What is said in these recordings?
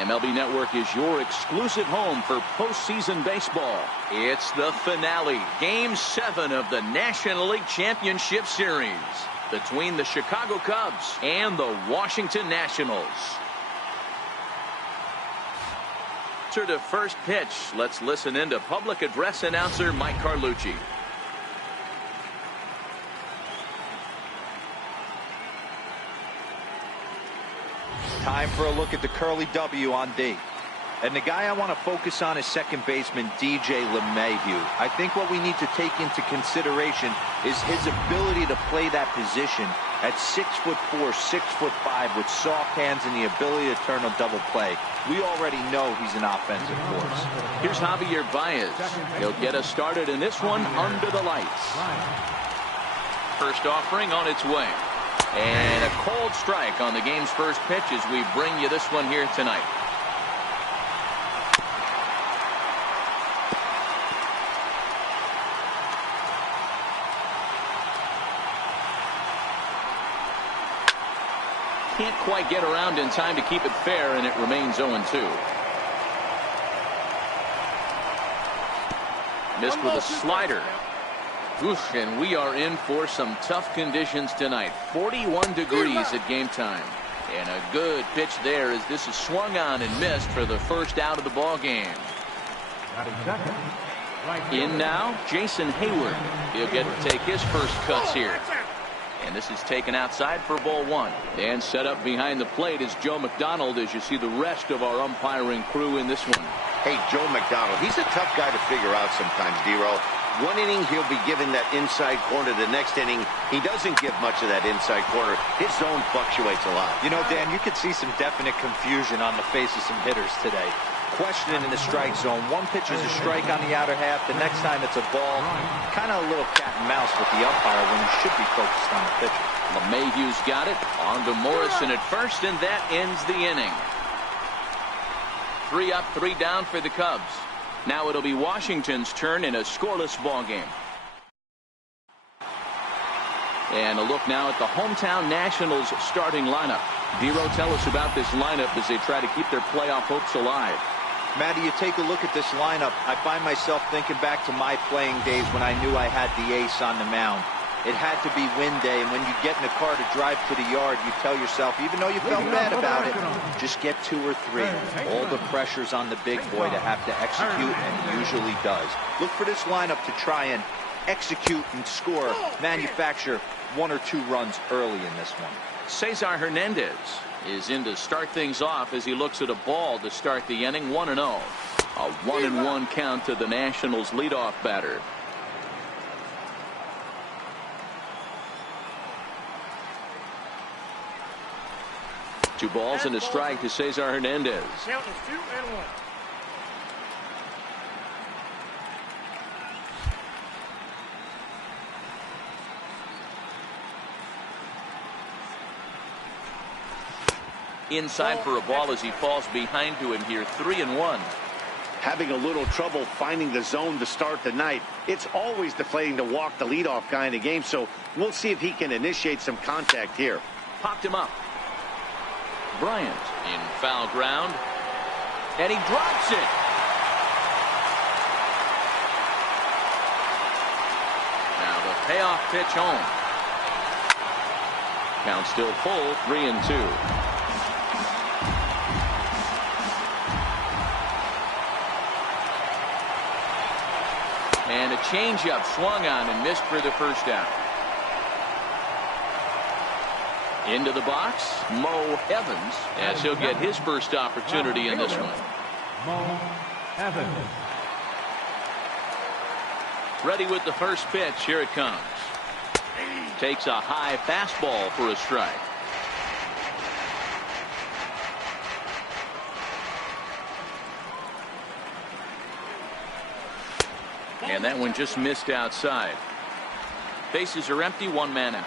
MLB Network is your exclusive home for postseason baseball. It's the finale, Game 7 of the National League Championship Series between the Chicago Cubs and the Washington Nationals. To the first pitch, let's listen in to public address announcer Mike Carlucci. Time for a look at the curly W on D. And the guy I want to focus on is second baseman DJ LeMahieu. I think what we need to take into consideration is his ability to play that position at 6'4", 6'5", with soft hands and the ability to turn a double play. We already know he's an offensive force. Here's Javier Baez. He'll get us started in this one under the lights. First offering on its way. And a cold strike on the game's first pitch as we bring you this one here tonight. Can't quite get around in time to keep it fair, and it remains 0-2. Missed with a slider. Oof, and we are in for some tough conditions tonight. 41 degrees at game time. And a good pitch there as this is swung on and missed for the first out of the ball game. In now, Jason Hayward. He'll get to take his first cuts here. And this is taken outside for ball one. And set up behind the plate is Joe McDonald as you see the rest of our umpiring crew in this one. Hey, Joe McDonald, he's a tough guy to figure out sometimes, D-Roll. One inning, he'll be given that inside corner. The next inning, he doesn't give much of that inside corner. His zone fluctuates a lot. You know, Dan, you could see some definite confusion on the face of some hitters today. Questioning in the strike zone. One pitch is a strike on the outer half. The next time it's a ball. Kind of a little cat and mouse with the umpire when he should be focused on the pitcher. LeMahieu's got it. On to Morrison at first, and that ends the inning. 3 up, 3 down for the Cubs. Now it'll be Washington's turn in a scoreless ball game. And a look now at the hometown Nationals starting lineup. Vero, tell us about this lineup as they try to keep their playoff hopes alive. Matty, you take a look at this lineup. I find myself thinking back to my playing days when I knew I had the ace on the mound. It had to be win day, and when you get in the car to drive to the yard, you tell yourself, even though you felt bad about it, just get 2 or 3. All the pressure's on the big boy to have to execute, and he usually does. Look for this lineup to try and execute and score, manufacture 1 or 2 runs early in this one. Cesar Hernandez is in to start things off as he looks at a ball to start the inning. 1-0. A 1-1 count to the Nationals leadoff batter. Two balls and a strike to Cesar Hernandez. Count is 2-1. Inside for a ball as he falls behind to him here. 3-1. Having a little trouble finding the zone to start the night. It's always deflating to walk the leadoff guy in the game, so we'll see if he can initiate some contact here. Popped him up. Bryant in foul ground, and he drops it. Now the payoff pitch home. Count still full, 3-2. And a changeup swung on and missed for the first out. Into the box, Mo Evans, as he'll get his first opportunity in this one. Mo Evans. Ready with the first pitch. Here it comes. Takes a high fastball for a strike. And that one just missed outside. Bases are empty, 1 man out.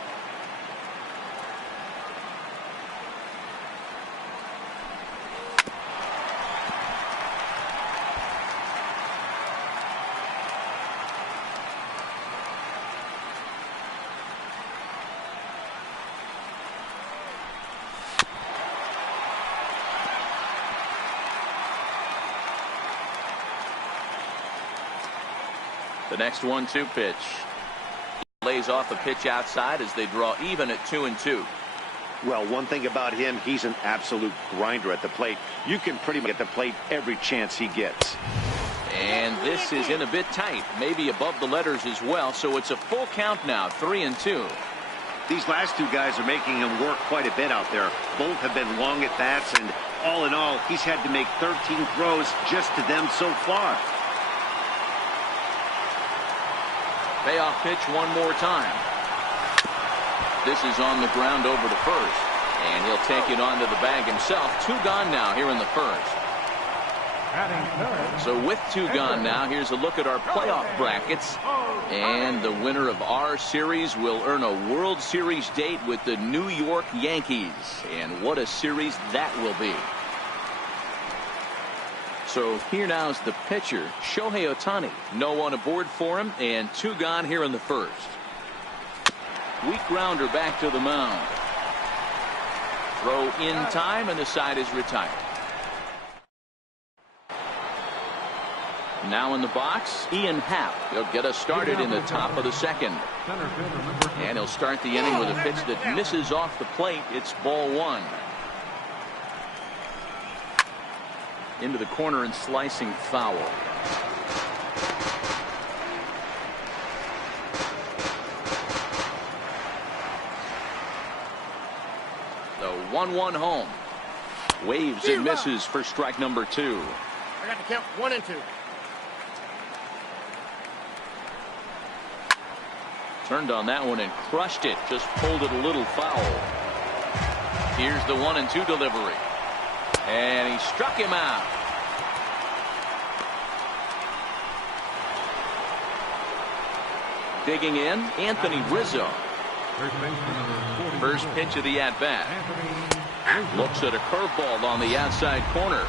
The next 1-2 pitch. Lays off a pitch outside as they draw even at 2-2. Well, one thing about him, he's an absolute grinder at the plate. You can pretty much get the plate every chance he gets. And this is in a bit tight, maybe above the letters as well, so it's a full count now, 3-2. These last two guys are making him work quite a bit out there. Both have been long at bats, and all in all, he's had to make 13 throws just to them so far. Payoff pitch one more time. This is on the ground over to first, and he'll take it onto the bag himself. 2 gone now here in the first. So with 2 gone now, here's a look at our playoff brackets. And the winner of our series will earn a World Series date with the New York Yankees. And what a series that will be. So here now is the pitcher, Shohei Ohtani. No one aboard for him, and 2 gone here in the first. Weak grounder back to the mound. Throw in time, and the side is retired. Now in the box, Ian Happ. He'll get us started in the top of the second. And he'll start the inning with a pitch that misses off the plate. It's ball 1. Into the corner and slicing foul. The 1-1 home. Waves and misses for strike number 2. I got to count 1 and 2. Turned on that one and crushed it. Just pulled it a little foul. Here's the 1-2 delivery. And he struck him out. Digging in, Anthony Rizzo. First pitch of the at-bat. Looks at a curveball on the outside corner.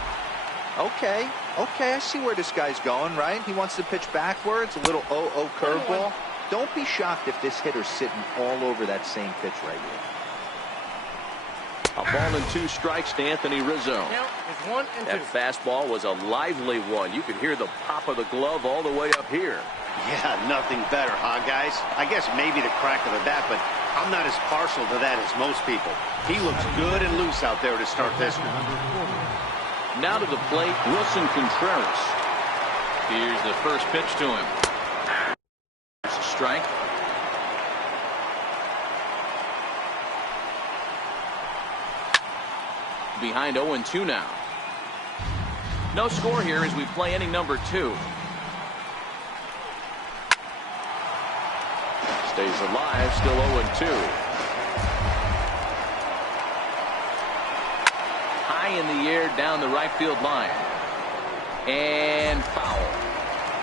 Okay, I see where this guy's going, right? He wants to pitch backwards, a little 0-0 curveball. Don't be shocked if this hitter's sitting all over that same pitch right here. A ball and 2 strikes to Anthony Rizzo. Count is 1 and 2. That fastball was a lively one. You could hear the pop of the glove all the way up here. Yeah, nothing better, huh, guys? I guess maybe the crack of the bat, but I'm not as partial to that as most people. He looks good and loose out there to start this one. Now to the plate, Wilson Contreras. Here's the first pitch to him. Strike. Behind 0-2 now. No score here as we play inning number 2. Stays alive, still 0-2. High in the air down the right field line. And foul.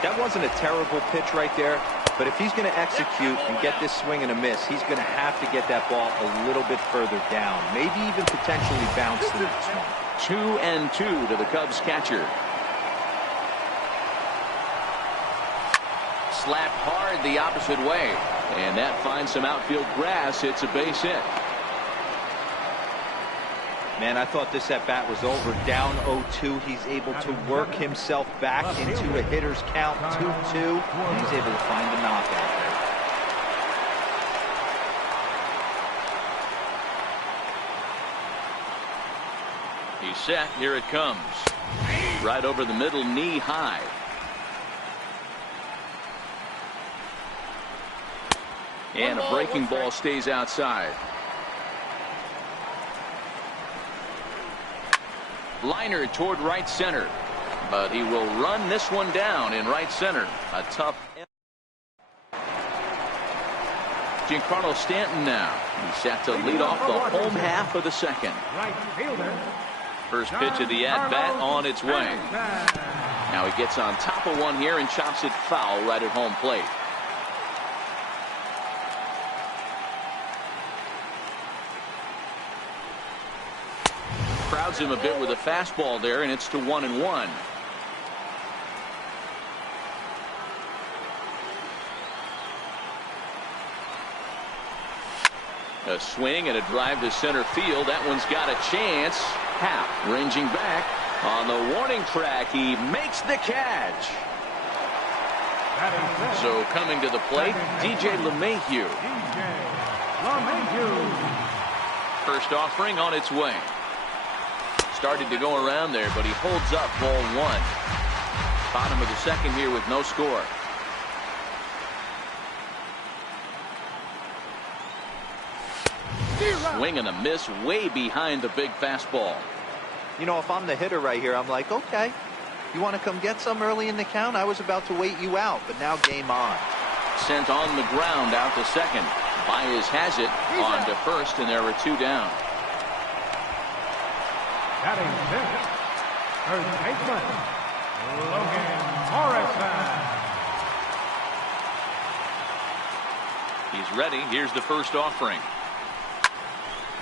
That wasn't a terrible pitch right there. But if he's going to execute and get this swing and a miss, he's going to have to get that ball a little bit further down. Maybe even potentially bounce the next one. 2-2 to the Cubs catcher. Slapped hard the opposite way. And that finds some outfield grass. It's a base hit. Man, I thought this at-bat was over. Down 0-2. He's able to work himself back into a hitter's count. 2-2. And he's able to find the knockout there. He's set. Here it comes. Right over the middle, knee high. And a breaking ball stays outside. Liner toward right center, but he will run this one down in right center. A tough. Giancarlo Stanton now. He's set to lead off the home half of the second. First pitch of the at-bat on its way. Now he gets on top of one here and chops it foul right at home plate. Crowds him a bit with a fastball there, and it's to 1-1. A swing and a drive to center field. That one's got a chance. Happ ranging back on the warning track. He makes the catch. So coming to the plate, DJ LeMahieu. First offering on its way. Started to go around there, but he holds up ball one. Bottom of the second here with no score. Swing and a miss way behind the big fastball. You know, if I'm the hitter right here, I'm like, okay, you want to come get some early in the count? I was about to wait you out, but now game on. Sent on the ground out to second. Baez has it on to first, and there are two down. Batting fifth, third baseman, Logan Morrison. He's ready. Here's the first offering.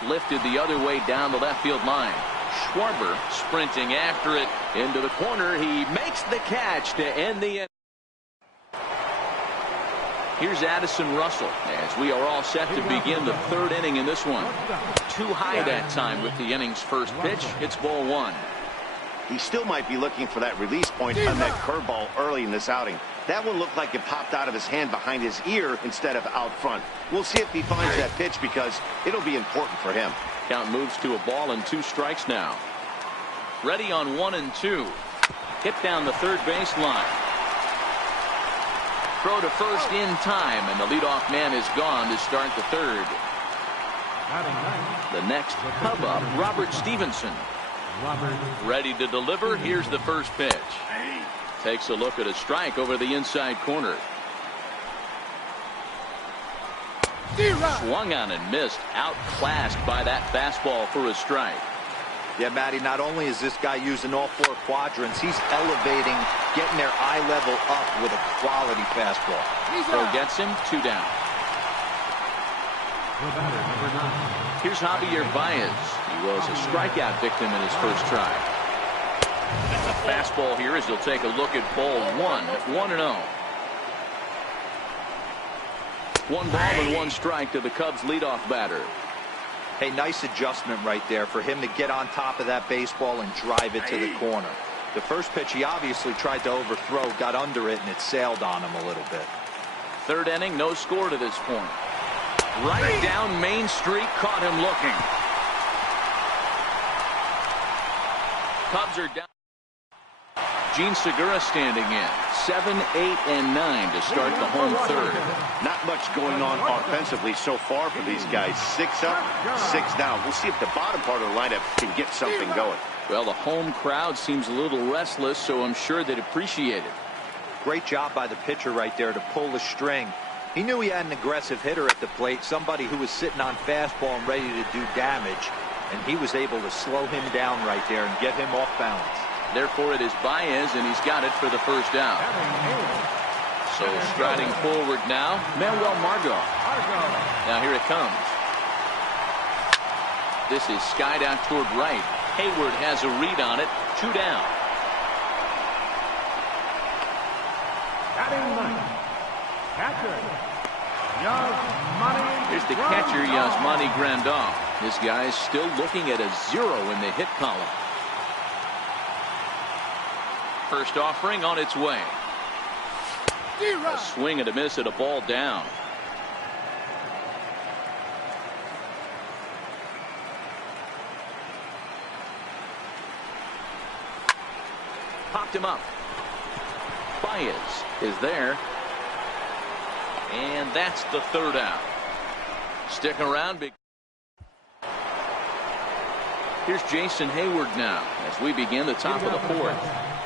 Lifted the other way down the left field line. Schwarber sprinting after it into the corner. He makes the catch to end the inning. Here's Addison Russell as we are all set to begin the third inning in this one. Too high that time with the inning's first pitch. It's ball one. He still might be looking for that release point on that curveball early in this outing. That one looked like it popped out of his hand behind his ear instead of out front. We'll see if he finds that pitch because it'll be important for him. Count moves to a ball and 2 strikes now. Ready on 1 and 2. Hit down the third base line. Throw to first in time, and the leadoff man is gone to start the third. The next Cub up, Robert Stevenson. Ready to deliver. Here's the first pitch. Takes a look at a strike over the inside corner. Swung on and missed. Outclassed by that fastball for a strike. Yeah, Matty, not only is this guy using all 4 quadrants, he's elevating, getting their eye level up with a quality fastball. Throw gets him, 2 down. Here's Javier Baez. He was a strikeout victim in his first try. A fastball here as he'll take a look at ball 1. 1-0. 1 ball and 1 strike to the Cubs leadoff batter. Hey, nice adjustment right there for him to get on top of that baseball and drive it to the corner. The first pitch he obviously tried to overthrow, got under it, and it sailed on him a little bit. Third inning, no score to this point. Right down Main Street, caught him looking. Cubs are down. Gene Segura standing in. 7, 8, and 9 to start the home third. Not much going on offensively so far for these guys. 6 up, 6 down. We'll see if the bottom part of the lineup can get something going. Well, the home crowd seems a little restless, so I'm sure they'd appreciate it. Great job by the pitcher right there to pull the string. He knew he had an aggressive hitter at the plate, somebody who was sitting on fastball and ready to do damage, and he was able to slow him down right there and get him off balance. Therefore, it is Baez, and he's got it for the first out. So striding forward now, Manuel Margot. Now here it comes. This is skied out toward right. Hayward has a read on it. 2 down. Here's the catcher, Yasmani Grandal. This guy's still looking at a 0 in the hit column. First offering on its way. A swing and a miss at a ball down. Popped him up. Baez is there. And that's the third out. Stick around. Here's Jason Hayward now as we begin the top of the fourth.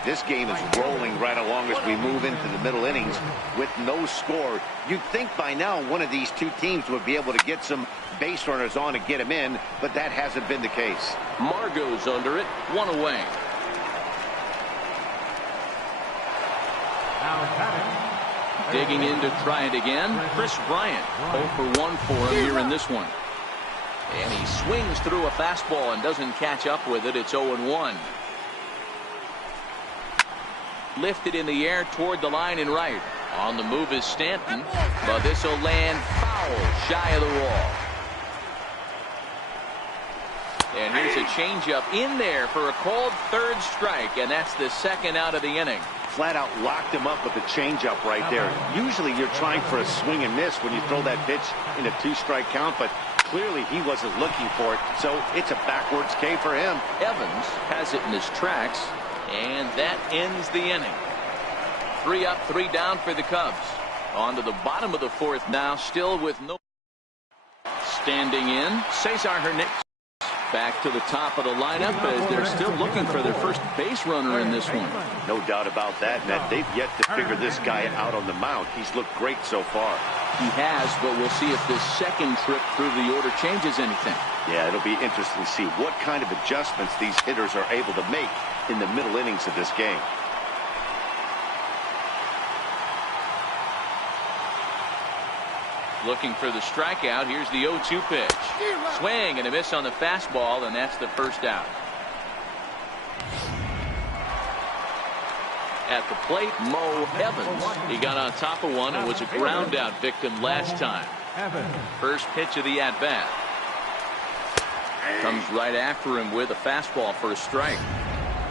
This game is rolling right along as we move into the middle innings with no score. You'd think by now one of these two teams would be able to get some base runners on and get them in, but that hasn't been the case. Margot's under it, 1 away. Digging in to try it again, Chris Bryant. 0 for 1 for him here in this one. And he swings through a fastball and doesn't catch up with it. It's 0-1. Lifted in the air toward the line and right. On the move is Stanton, but this will land foul shy of the wall. And here's a changeup in there for a called third strike, and that's the second out of the inning. flat out locked him up with the changeup right there. Usually you're trying for a swing and miss when you throw that pitch in a 2-strike count, but clearly he wasn't looking for it, so it's a backwards K for him. Evans has it in his tracks, and that ends the inning. 3 up, 3 down for the Cubs. On to the bottom of the 4th now, still with no. Standing in, Cesar Hernandez. Back to the top of the lineup as they're still looking for their first base runner in this one. No doubt about that, Ned. They've yet to figure this guy out on the mound. He's looked great so far. He has, but we'll see if this second trip through the order changes anything. Yeah, it'll be interesting to see what kind of adjustments these hitters are able to make in the middle innings of this game. Looking for the strikeout. Here's the 0-2 pitch. Swing and a miss on the fastball, and that's the first out. At the plate, Mo Evans. He got on top of one and was a ground out victim last time. First pitch of the at-bat. Comes right after him with a fastball for a strike.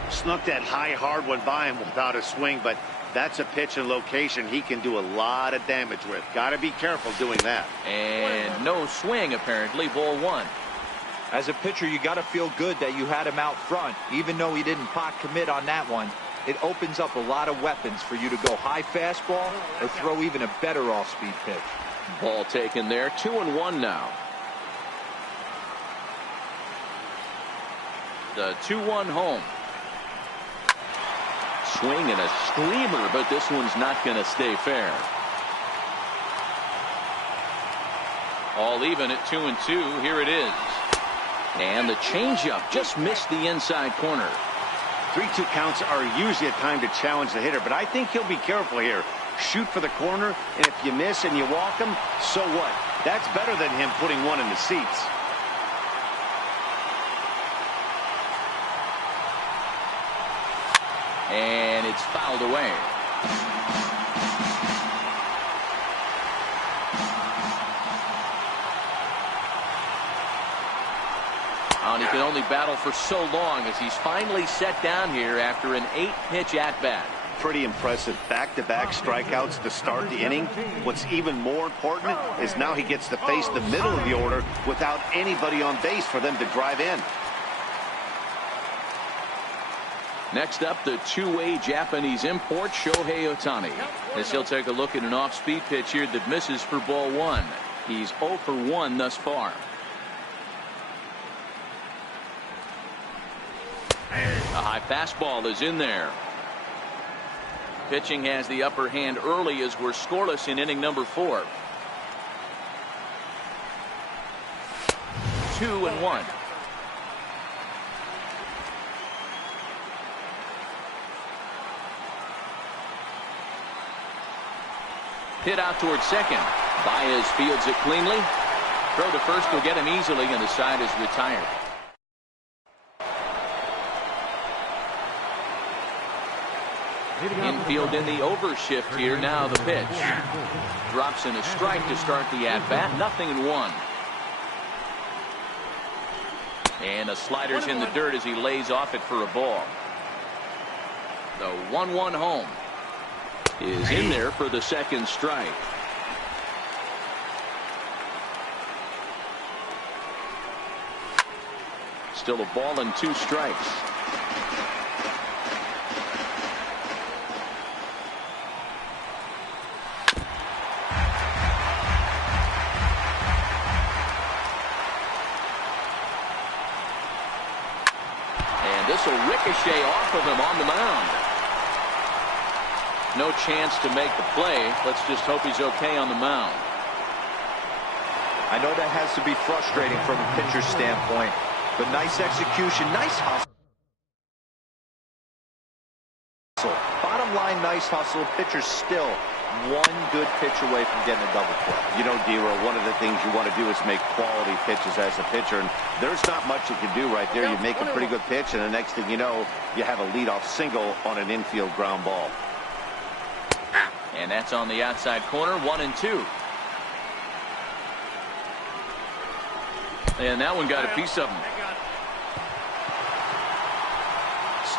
Snuck that high hard one by him without a swing, but that's a pitch and location he can do a lot of damage with. Got to be careful doing that. And no swing, apparently. Ball 1. As a pitcher, you got to feel good that you had him out front, even though he didn't pot commit on that one. It opens up a lot of weapons for you to go high fastball or throw even a better off-speed pitch. Ball taken there. 2-1 now. The 2-1 home. Swing and a screamer, but this one's not going to stay fair. All even at 2-2. Here it is. And the changeup just missed the inside corner. 3-2 counts are usually a time to challenge the hitter, but I think he'll be careful here. Shoot for the corner, and if you miss and you walk him, so what? That's better than him putting one in the seats. And it's fouled away. And he can only battle for so long as he's finally set down here after an 8-pitch at-bat. Pretty impressive back-to-back strikeouts to start the inning. What's even more important is now he gets to face the middle of the order without anybody on base for them to drive in. Next up, the two-way Japanese import, Shohei Ohtani. As he'll take a look at an off-speed pitch here that misses for ball 1. He's 0 for 1 thus far. A high fastball is in there. Pitching has the upper hand early as we're scoreless in inning number 4. 2-1. Hit out towards second. Baez fields it cleanly. Throw to first will get him easily, and the side is retired. Infield in the overshift here. Now the pitch. Drops in a strike to start the at-bat. 0-1. And a slider's in the dirt as he lays off it for a ball. The 1-1 home is in there for the second strike. Still a ball and 2 strikes. And this will ricochet off of him on the mound. No chance to make the play. Let's just hope he's okay on the mound. I know that has to be frustrating from a pitcher's standpoint, but nice execution, nice hustle. Bottom line, nice hustle. Pitcher's still one good pitch away from getting a double play. You know, D-Row, one of the things you want to do is make quality pitches as a pitcher, and there's not much you can do right there. You make a pretty good pitch, and the next thing you know, you have a leadoff single on an infield ground ball. And that's on the outside corner. 1-2. And that one got a piece of him.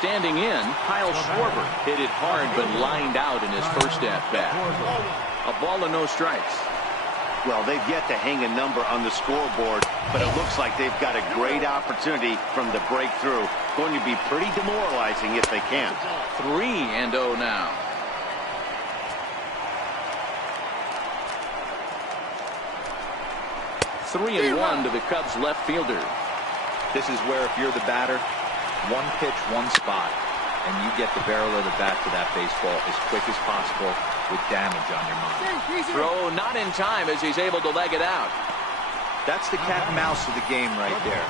standing in, Kyle Schwarber hit it hard but lined out in his first at-bat. A ball and no strikes. Well, they've yet to hang a number on the scoreboard, but it looks like they've got a great opportunity from the breakthrough. Going to be pretty demoralizing if they can. 3-0 now. Three and one to the Cubs left fielder. This is where if you're the batter, one pitch, one spot, and you get the barrel of the bat to that baseball as quick as possible with damage on your mind. Throw not in time as he's able to leg it out. That's the cat and mouse of the game right there.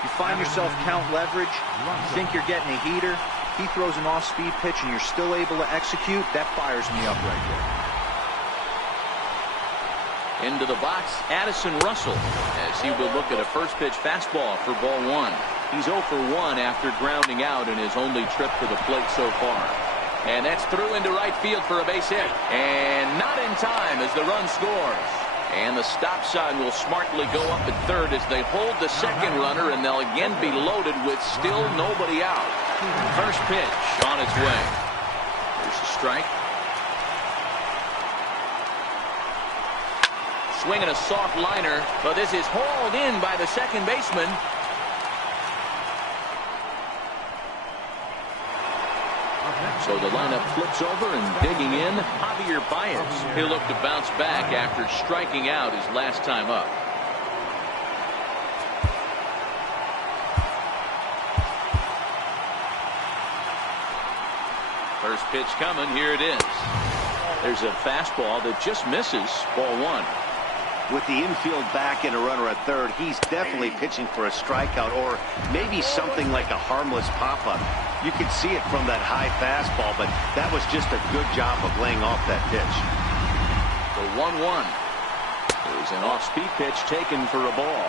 You find yourself count leverage, you think you're getting a heater, he throws an off-speed pitch and you're still able to execute, that fires me up right there. Into the box, Addison Russell, as he will look at a first pitch fastball for ball one. He's 0 for 1 after grounding out in his only trip to the plate so far. And that's through into right field for a base hit. And not in time as the run scores. And the stop sign will smartly go up at third as they hold the second runner, and they'll again be loaded with still nobody out. First pitch on its way. There's a strike. Swinging a soft liner, but this is hauled in by the second baseman. So the lineup flips over, and digging in, Javier Baez. He'll look to bounce back after striking out his last time up. First pitch coming, here it is. There's a fastball that just misses, ball one. With the infield back and a runner at third, he's definitely pitching for a strikeout or maybe something like a harmless pop-up. You could see it from that high fastball, but that was just a good job of laying off that pitch. The 1-1. There's an off-speed pitch taken for a ball.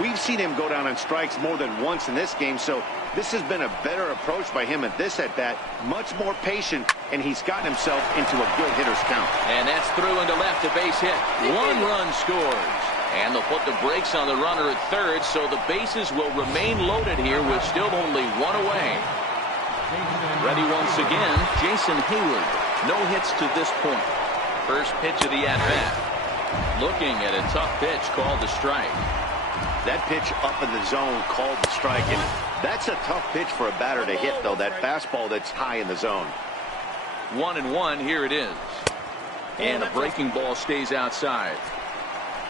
We've seen him go down on strikes more than once in this game, so this has been a better approach by him at this at-bat. Much more patient, and he's gotten himself into a good hitter's count. And that's through into left, a base hit. 1 run scores. And they'll put the brakes on the runner at third, so the bases will remain loaded here with still only 1 away. Ready once again, Jason Hayward. No hits to this point. First pitch of the at-bat. Looking at a tough pitch called a strike. That pitch up in the zone called the strike, and that's a tough pitch for a batter to hit, though, that fastball that's high in the zone. 1-1, here it is. And a breaking ball stays outside.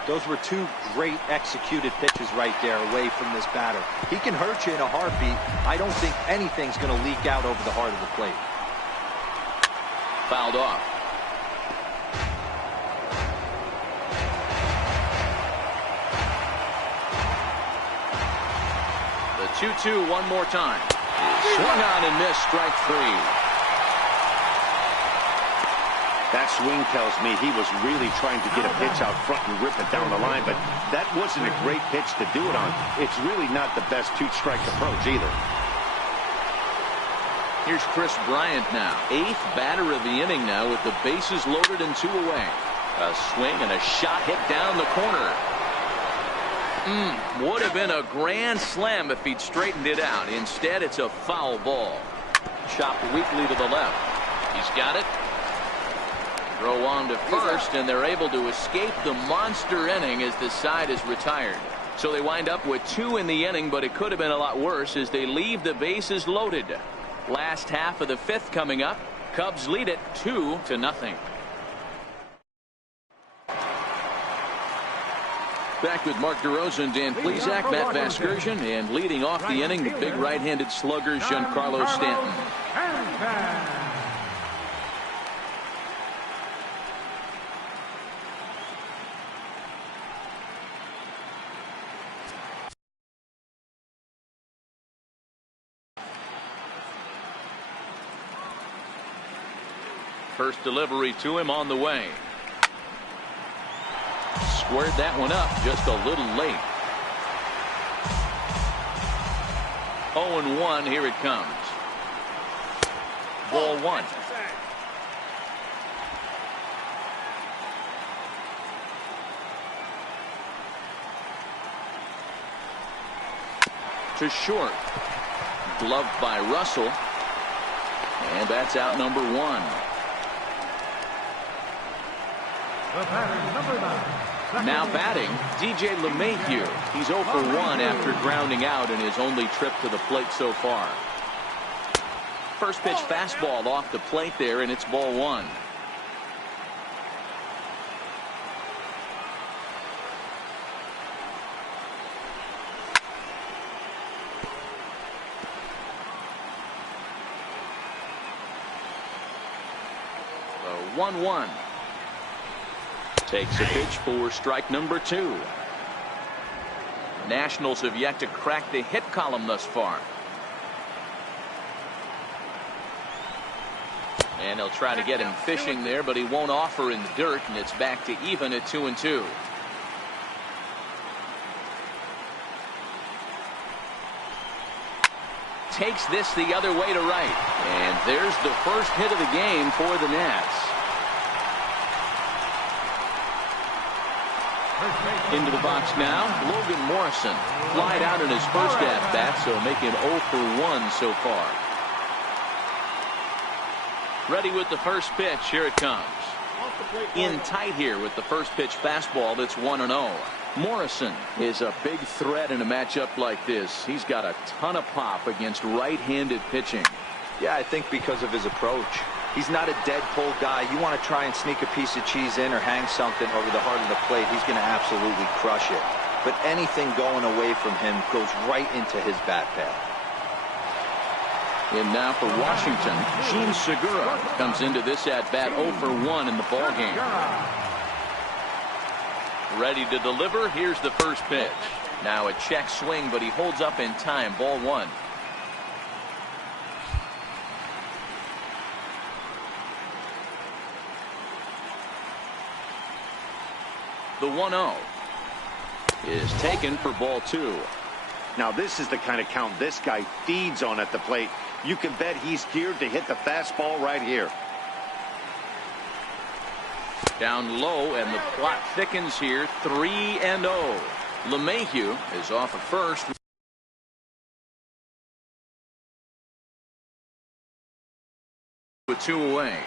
Those were 2 great executed pitches right there away from this batter. He can hurt you in a heartbeat. I don't think anything's going to leak out over the heart of the plate. Fouled off. The 2-2 one more time. Swung on and missed, strike 3. That swing tells me he was really trying to get a pitch out front and rip it down the line, but that wasn't a great pitch to do it on. It's really not the best 2-strike approach either. Here's Chris Bryant now, 8th batter of the inning now with the bases loaded and 2 away. A swing and a shot hit down the corner. Would have been a grand slam if he'd straightened it out. Instead, it's a foul ball. Chopped weakly to the left. He's got it. Throw on to first, and they're able to escape the monster inning as the side is retired. So they wind up with 2 in the inning, but it could have been a lot worse as they leave the bases loaded. Last half of the 5th coming up. Cubs lead it 2-0. Back with Mark DeRosa and Dan Plesac, Matt Vasgersian, and leading off the inning, the big right-handed slugger, Giancarlo Stanton. First delivery to him on the way. Squared that one up just a little late. 0-1, here it comes. Ball 1. To short. Gloved by Russell. And that's out number 1. The batter, number 9. Now batting, DJ LeMahieu. He's 0 for 1 after grounding out in his only trip to the plate so far. First pitch fastball off the plate there, and it's ball 1. The 1-1. Takes a pitch for strike number 2. Nationals have yet to crack the hit column thus far. And he'll try to get him fishing there, but he won't offer in the dirt, and it's back to even at 2-2. Takes this the other way to right. And there's the first hit of the game for the Nats. Into the box now, Logan Morrison. Flied out in his first at-bat, so making 0 for 1 so far. Ready with the first pitch. Here it comes. In tight here with the first pitch fastball. That's 1-0. Morrison is a big threat in a matchup like this. He's got a ton of pop against right-handed pitching. Yeah, I think because of his approach. He's not a dead pull guy. You want to try and sneak a piece of cheese in or hang something over the heart of the plate, he's going to absolutely crush it. But anything going away from him goes right into his bat path. And now for Washington, Gene Segura comes into this at-bat 0 for 1 in the ballgame. Ready to deliver. Here's the first pitch. Now a check swing, but he holds up in time. Ball 1. The 1-0 is taken for ball 2. Now this is the kind of count this guy feeds on at the plate. You can bet he's geared to hit the fastball right here. Down low, and the plot thickens here. 3-0. LeMahieu is off at first with 2 away.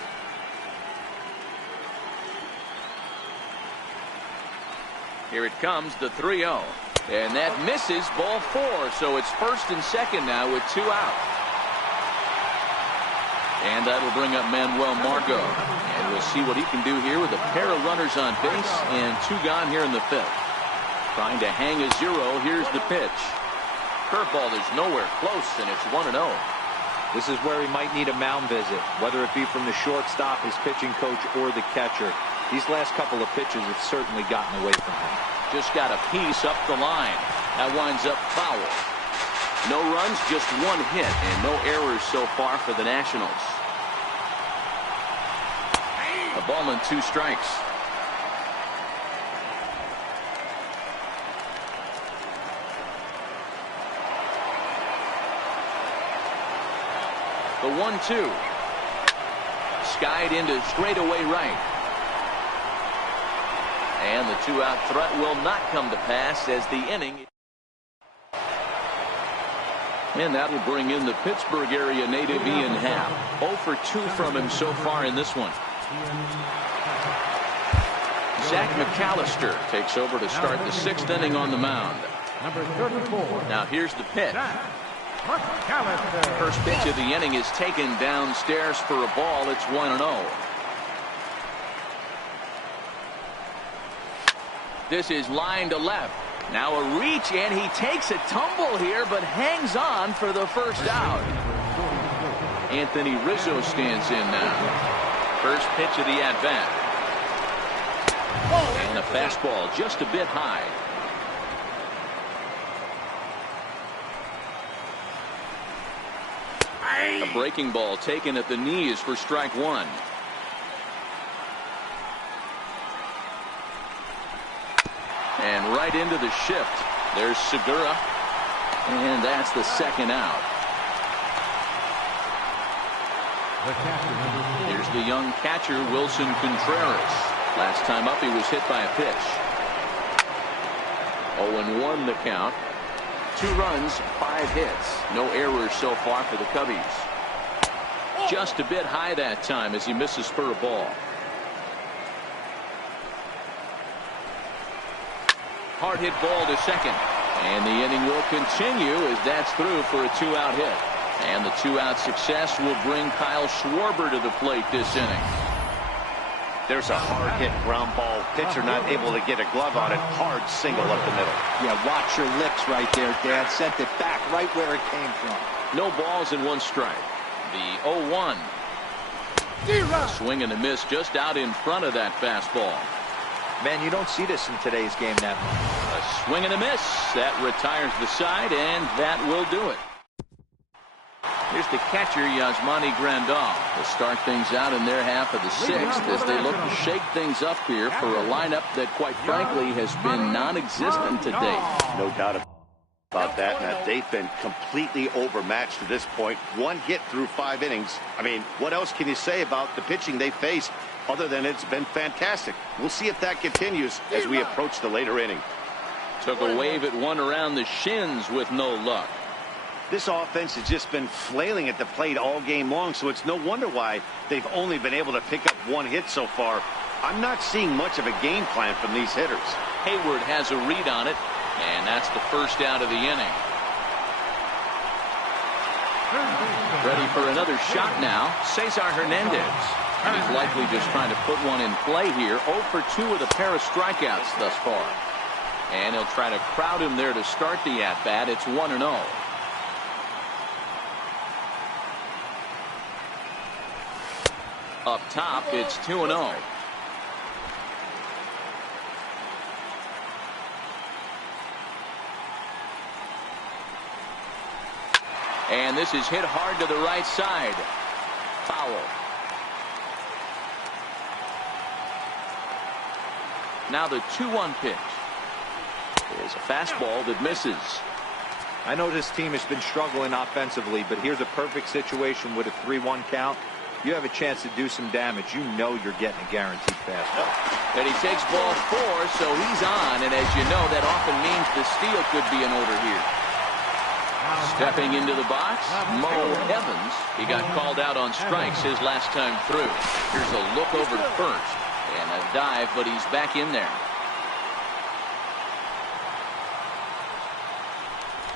Here it comes, the 3-0. And that misses, ball 4. So it's first and second now with 2 out. And that'll bring up Manuel Margot. And we'll see what he can do here with a pair of runners on base and 2 gone here in the 5th. Trying to hang a 0. Here's the pitch. Curveball is nowhere close, and it's 1-0. This is where he might need a mound visit, whether it be from the shortstop, his pitching coach, or the catcher. These last couple of pitches have certainly gotten away from him. Just got a piece up the line. That winds up foul. No runs, just 1 hit, and no errors so far for the Nationals. A ball and 2 strikes. The 1-2. Skied into straightaway right. And the 2-out threat will not come to pass as the inning. And that will bring in the Pittsburgh area native Ian Happ. 0 for 2 from him so far in this one. Zach McAllister takes over to start the 6th inning on the mound. Number 34. Now here's the pitch. McAllister. First pitch of the inning is taken downstairs for a ball. It's 1-0. This is line to left. Now a reach, and he takes a tumble here, but hangs on for the first out. Anthony Rizzo stands in now. First pitch of the at-bat. And a fastball just a bit high. A breaking ball taken at the knees for strike 1. And right into the shift. There's Segura. And that's the 2nd out. Here's the young catcher, Wilson Contreras. Last time up, he was hit by a pitch. 0-1 the count. 2 runs, 5 hits. No errors so far for the Cubbies. Just a bit high that time as he misses for a ball. Hard hit ball to second. And the inning will continue as that's through for a 2-out hit. And the 2-out success will bring Kyle Schwarber to the plate this inning. There's a hard hit ground ball. Pitcher not able to get a glove on it. Hard single up the middle. Yeah, watch your lips right there, Dad. Sent it back right where it came from. No balls and 1 strike. The 0-1. Swing and a miss just out in front of that fastball. Man, you don't see this in today's game that much. A swing and a miss. That retires the side, and that will do it. Here's the catcher, Yasmani Grandal, to start things out in their half of the 6th as they look to shake things up here for a lineup that, quite frankly, has been non-existent to date. No doubt about that. Now, they've been completely overmatched to this point. 1 hit through 5 innings. I mean, what else can you say about the pitching they faced other than it's been fantastic? We'll see if that continues as we approach the later inning. Took a wave at one around the shins with no luck. This offense has just been flailing at the plate all game long, so it's no wonder why they've only been able to pick up 1 hit so far. I'm not seeing much of a game plan from these hitters. Hayward has a read on it, and that's the first out of the inning. Ready for another shot now, Cesar Hernandez. And he's likely just trying to put one in play here. 0 for 2 with a pair of strikeouts thus far. And he'll try to crowd him there to start the at-bat. It's 1-0. Up top, it's 2-0. And this is hit hard to the right side. Foul. Now the 2-1 pitch is a fastball that misses. I know this team has been struggling offensively, but here's a perfect situation with a 3-1 count. You have a chance to do some damage. You know you're getting a guaranteed fastball. And he takes ball 4, so he's on. And as you know, that often means the steal could be in order here. Stepping into the box, Mo Evans. He got called out on strikes his last time through. Here's a look over to first. And a dive, but he's back in there.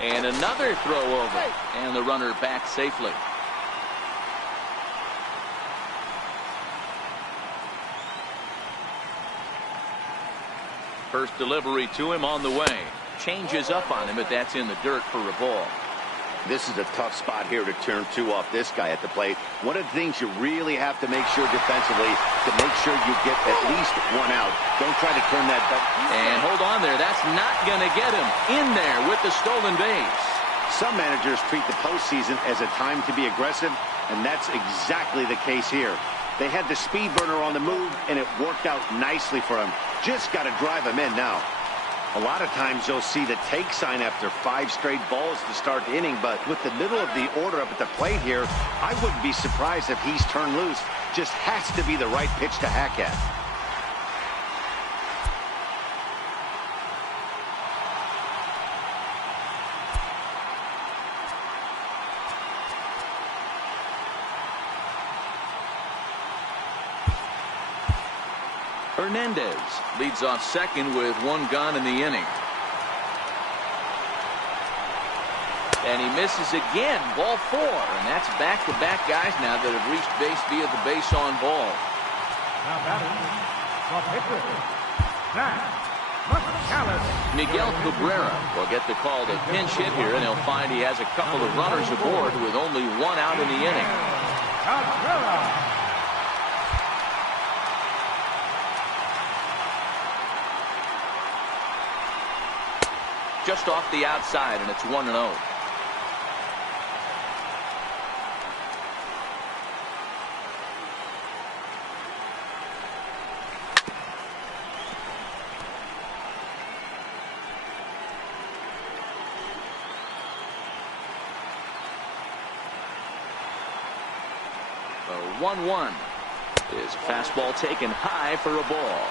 And another throw over. And the runner back safely. First delivery to him on the way. Changes up on him, but that's in the dirt for a ball. This is a tough spot here to turn 2 off this guy at the plate. One of the things you really have to make sure defensively to make sure you get at least 1 out. Don't try to turn that back. And hold on there. That's not going to get him in there with the stolen base. Some managers treat the postseason as a time to be aggressive, and that's exactly the case here. They had the speed burner on the move, and it worked out nicely for him. Just got to drive him in now. A lot of times you'll see the take sign after 5 straight balls to start the inning, but with the middle of the order up at the plate here, I wouldn't be surprised if he's turned loose. Just has to be the right pitch to hack at. Hernandez leads off second with 1 gone in the inning. And he misses again. Ball 4. And that's back-to-back guys now that have reached base via the base on ball. Now batting, the pitcher, Zach McAllister. Miguel Cabrera will get the call to pinch hit here, and he'll find he has a couple of runners aboard with only 1 out in the inning. Cabrera. Just off the outside, and it's 1-0. The 1-1 is a fastball taken high for a ball.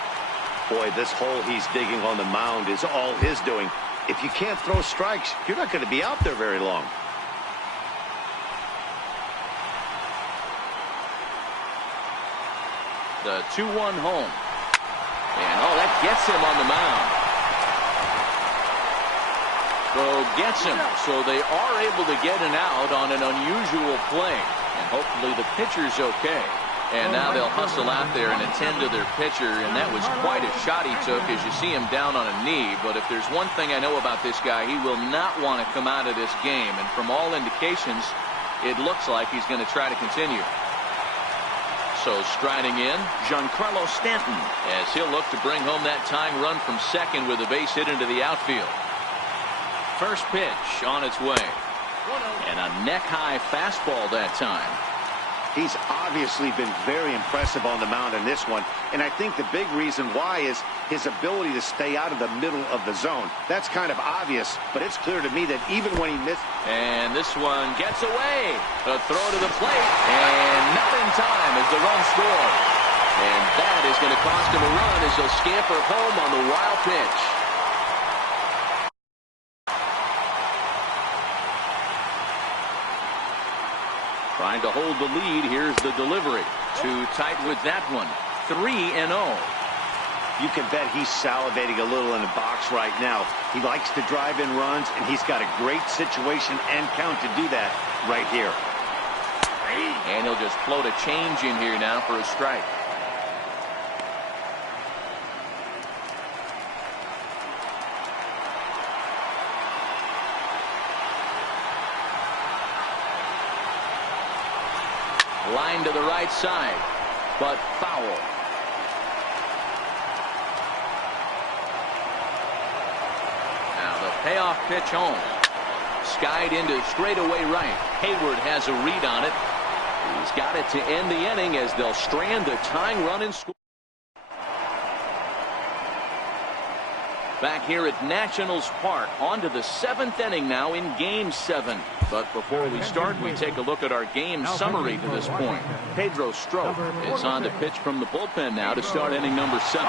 Boy, this hole he's digging on the mound is all his doing. If you can't throw strikes, you're not going to be out there very long. The 2-1 home. And, oh, that gets him on the mound. Throw gets him. So they are able to get an out on an unusual play. And hopefully the pitcher's okay. And now they'll hustle out there and attend to their pitcher. And that was quite a shot he took as you see him down on a knee. But if there's one thing I know about this guy, he will not want to come out of this game. And from all indications, it looks like he's going to try to continue. So striding in, Giancarlo Stanton, as he'll look to bring home that tying run from second with a base hit into the outfield. First pitch on its way. And a neck-high fastball that time. He's obviously been very impressive on the mound in this one, and I think the big reason why is his ability to stay out of the middle of the zone. That's kind of obvious, but it's clear to me that even when he missed. And this one gets away. A throw to the plate, and nothing time as the run scored. And that is going to cost him a run as he'll scamper home on the wild pitch. Trying to hold the lead. Here's the delivery. Too tight with that one. 3-0. You can bet he's salivating a little in the box right now. He likes to drive in runs, and he's got a great situation and count to do that right here. And he'll just float a change in here now for a strike. Line to the right side, but foul. Now the payoff pitch home. Skied into straightaway right. Hayward has a read on it. He's got it to end the inning as they'll strand the tying run and score. Back here at Nationals Park, on to the 7th inning now in Game 7. But before we start, we take a look at our game summary to this point. Pedro Strop is on to pitch from the bullpen now to start inning number 7.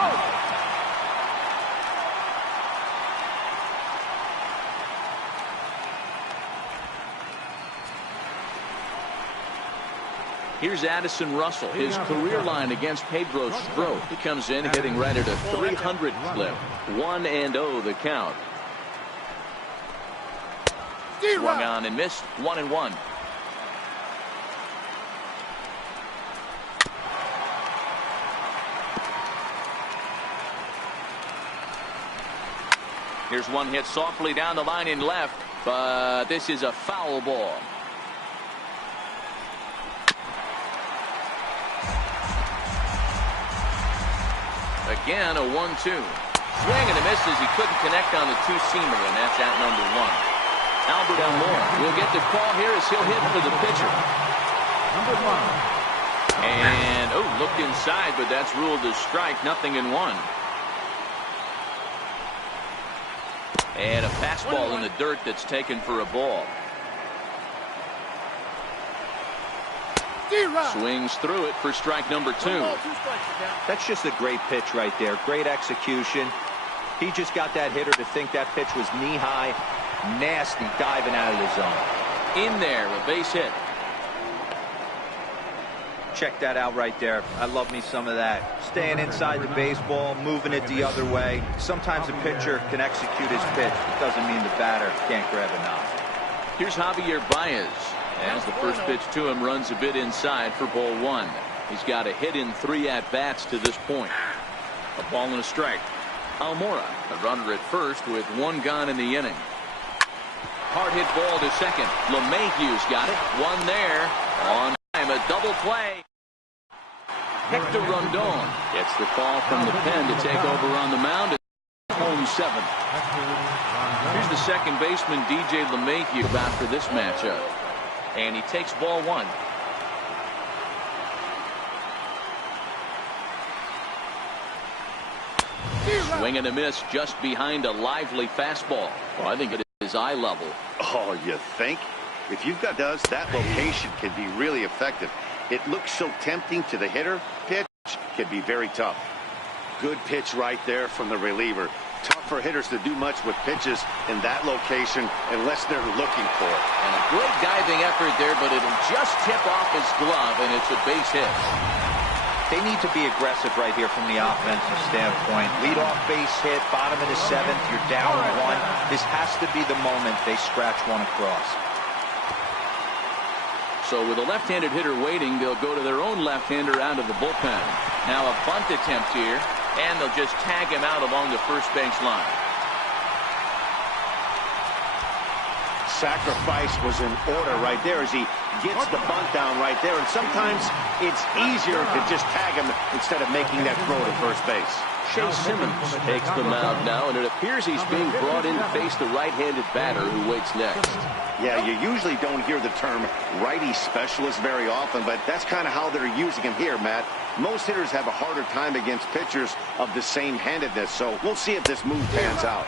Here's Addison Russell, his career line against Pedro Strop. He comes in hitting right at a 300 clip. 1-0 the count. Swung on and missed. 1-1. Here's one hit softly down the line in left, but this is a foul ball. Again, a 1-2. Swing and a miss as he couldn't connect on the two-seamer, and that's at number 1. Albert Almora will get the call here as he'll hit for the pitcher. Number 1. And, oh, looked inside, but that's ruled as strike. 0-1. And a fastball in the dirt that's taken for a ball. Swings through it for strike number 2. That's just a great pitch right there. Great execution. He just got that hitter to think that pitch was knee-high. Nasty diving out of the zone. In there, a base hit. Check that out right there. I love me some of that. Staying inside the baseball, moving it the other way. Sometimes the pitcher can execute his pitch. It doesn't mean the batter can't grab enough. Here's Javier Baez. As the first pitch to him runs a bit inside for ball 1. He's got a hit in 3 at-bats to this point. A ball and a strike. Almora, a runner at first with 1 gone in the inning. Hard hit ball to second. LeMahieu's got it. 1 there. On time, a double play. Hector Rondon gets the call from the pen to take over on the mound. Home 7. Here's the second baseman, DJ LeMahieu, after this matchup. And he takes ball 1. Swing and a miss just behind a lively fastball. Well, I think it is eye level. Oh, you think? If you've got that location can be really effective. It looks so tempting to the hitter. Pitch can be very tough. Good pitch right there from the reliever. Tough for hitters to do much with pitches in that location unless they're looking for it. And a great diving effort there, but it'll just tip off his glove, and it's a base hit. They need to be aggressive right here from the offensive standpoint. Lead-off base hit, bottom of the seventh, you're down one. This has to be the moment they scratch one across. So with a left-handed hitter waiting, they'll go to their own left-hander out of the bullpen. Now a bunt attempt here, and they'll just tag him out along the first base line. Sacrifice was in order right there as he gets the bunt down right there. And sometimes it's easier to just tag him instead of making that throw to first base. Chase Simmons takes the mound now, and it appears he's being brought in to face the right-handed batter who waits next. Yeah, you usually don't hear the term righty specialist very often, but that's kind of how they're using him here, Matt. Most hitters have a harder time against pitchers of the same handedness, so we'll see if this move pans out.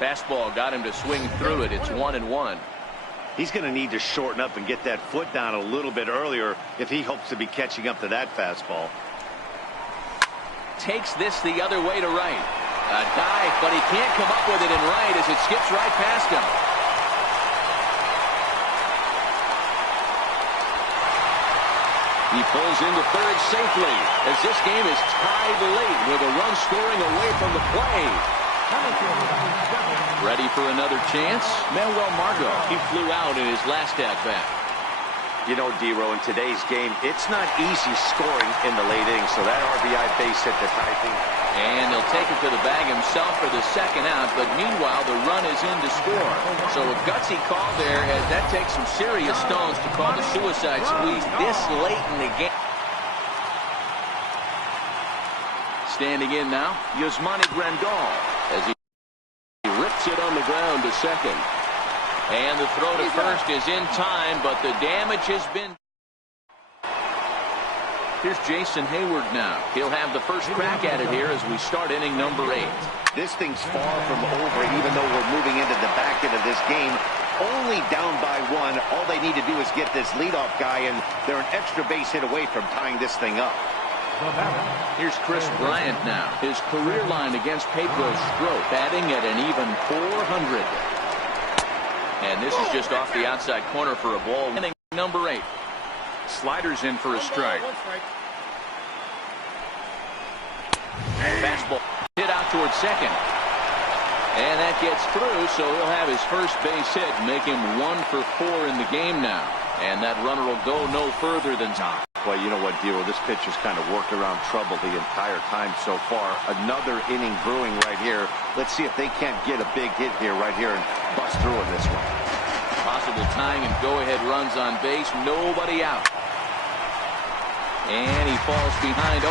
Fastball got him to swing through it. It's 1-1. He's going to need to shorten up and get that foot down a little bit earlier if he hopes to be catching up to that fastball. Takes this the other way to right. A dive, but he can't come up with it in right as it skips right past him. He pulls into third safely as this game is tied late with a run scoring away from the play. Ready for another chance? Manuel Margot. He flew out in his last at-bat. You know, D-Row, in today's game, it's not easy scoring in the late innings, so that RBI base hit the tie thing. And he'll take it to the bag himself for the second out, but meanwhile, the run is in to score. So a gutsy call there, as that takes some serious stones to call the suicide squeeze this late in the game. Standing in now, Yasmani Grandal, as he rips it on the ground to second. And the throw to first is in time, but the damage has been. Here's Jason Hayward now. He'll have the first crack at it here as we start inning number 8. This thing's far from over, even though we're moving into the back end of this game. Only down by 1. All they need to do is get this leadoff guy, and they're an extra base hit away from tying this thing up. Here's Chris Bryant now. His career line against Pedro Strop, batting at an even .400. And this is just off the outside corner for a ball. Inning number 8. Sliders in for a strike. Fastball hit out towards second. And that gets through, so he'll have his first base hit, make him 1 for 4 in the game now. And that runner will go no further than Tom. Well, you know what, Dio? This pitcher's kind of worked around trouble the entire time so far. Another inning brewing right here. Let's see if they can't get a big hit here right here and bust through in this one. Possible tying and go-ahead runs on base. Nobody out. And he falls behind 0-2.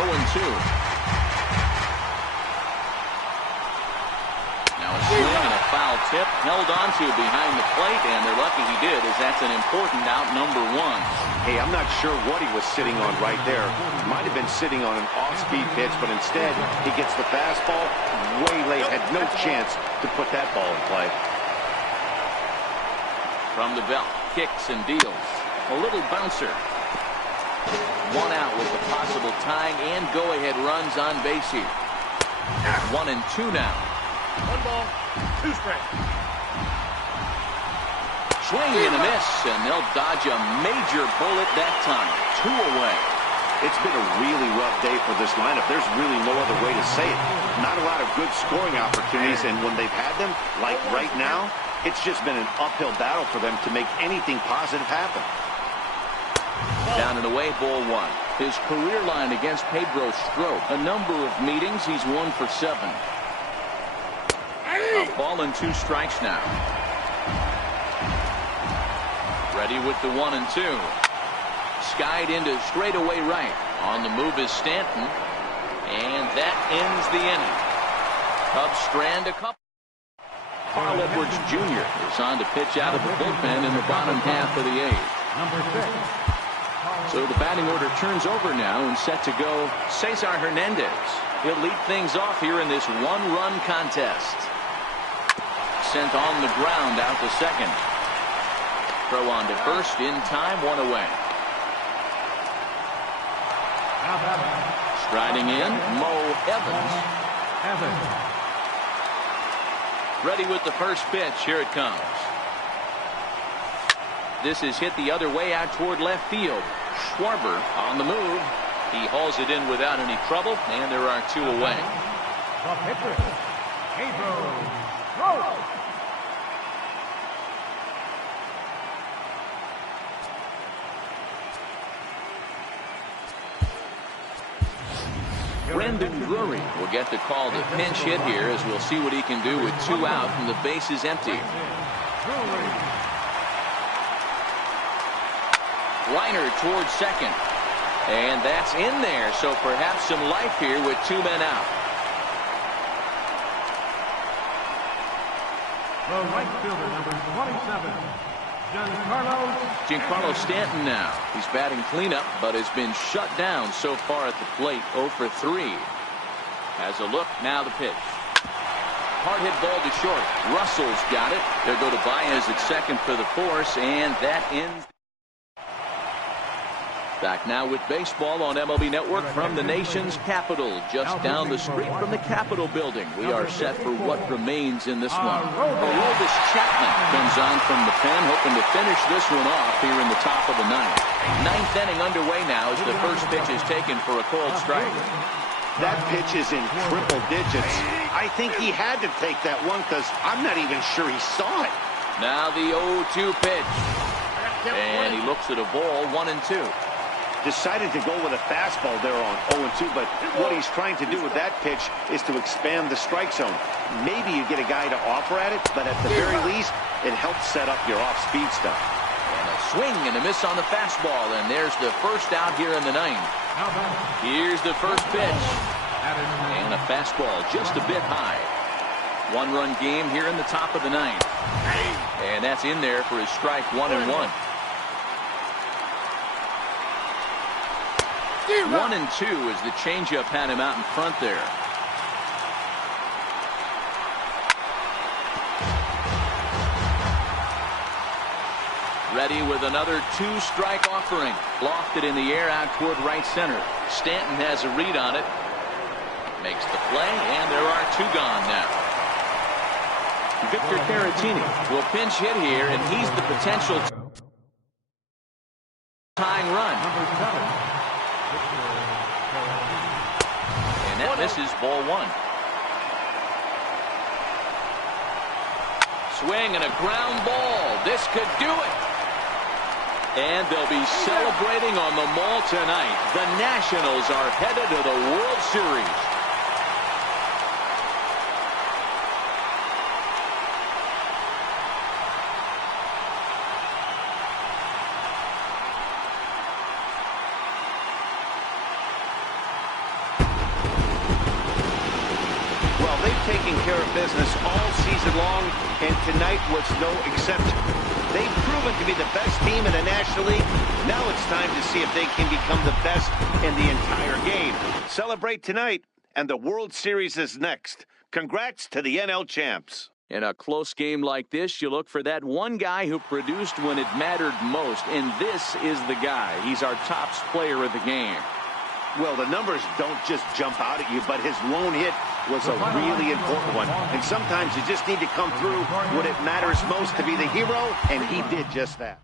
Now a swing and a foul tip held onto behind the plate, and they're lucky he did, as that's an important out number 1. Hey, I'm not sure what he was sitting on right there. Might have been sitting on an off-speed pitch, but instead he gets the fastball way late. Had no chance to put that ball in play. From the belt, kicks and deals. A little bouncer. 1 out with the possible tying and go-ahead runs on base here. 1-2 now. 1 ball, 2 strikes. Swing and a miss, and they'll dodge a major bullet that time. 2 away. It's been a really rough day for this lineup. There's really no other way to say it. Not a lot of good scoring opportunities, and when they've had them, like right now, it's just been an uphill battle for them to make anything positive happen. Down and away, ball 1. His career line against Pedro Strop. A number of meetings, he's 1 for 7. A ball and 2 strikes now. Ready with the 1-2. Skied into straightaway right. On the move is Stanton. And that ends the inning. Cubs strand a couple. Carl Edwards Jr. is on to pitch out of the bullpen in the bottom half of the 8th. Number 6. So the batting order turns over now, and set to go Cesar Hernandez. He'll lead things off here in this 1-run contest. Sent on the ground out to second. Throw on to first in time, 1 away. Riding in, Mo Evans. Ready with the first pitch. Here it comes. This is hit the other way out toward left field. Schwarber on the move. He hauls it in without any trouble, and there are two away. The pitcher, Pedro Strop. Brendan Drury will get the call to pinch hit here, as we'll see what he can do with two out and the base is empty. Liner towards second. And that's in there, so perhaps some life here with two men out. The right fielder, number 27, Giancarlo Stanton now. He's batting cleanup, but has been shut down so far at the plate. 0 for 3. Has a look, now the pitch. Hard hit ball to short. Russell's got it. They'll go to Baez at second for the force, and that ends. Back now with baseball on MLB Network from the nation's capital, just down the street from the Capitol building. We are set for what remains in this one. Aroldis Chapman comes on from the pen, hoping to finish this one off here in the top of the ninth. Ninth inning underway now as the first pitch is taken for a cold strike. That pitch is in triple digits. I think he had to take that one because I'm not even sure he saw it. Now the 0-2 pitch. And he looks at a ball, 1-2. Decided to go with a fastball there on 0-2, but what he's trying to do with that pitch is to expand the strike zone. Maybe you get a guy to offer at it, but at the very least, it helps set up your off-speed stuff. And a swing and a miss on the fastball, and there's the first out here in the ninth. Here's the first pitch. And a fastball just a bit high. One-run game here in the top of the ninth. And that's in there for his strike, 1-1. 1-2 as the changeup had him out in front there. Ready with another two-strike offering. Lofted in the air out toward right center. Stanton has a read on it. Makes the play, and there are two gone now. Victor Caratini will pinch hit here, and he's the potential tying run. And that misses, ball one. Swing and a ground ball. This could do it. And they'll be celebrating on the mall tonight. The Nationals are headed to the World Series. Well, they've taken care of business all season long, and tonight was no exception. They've proven to be the best team in the National League. Now it's time to see if they can become the best in the entire game. Celebrate tonight, and the World Series is next. Congrats to the NL champs. In a close game like this, you look for that one guy who produced when it mattered most, and this is the guy. He's our top player of the game. Well, the numbers don't just jump out at you, but his lone hit was a really important one. And sometimes you just need to come through when it matters most to be the hero, and he did just that.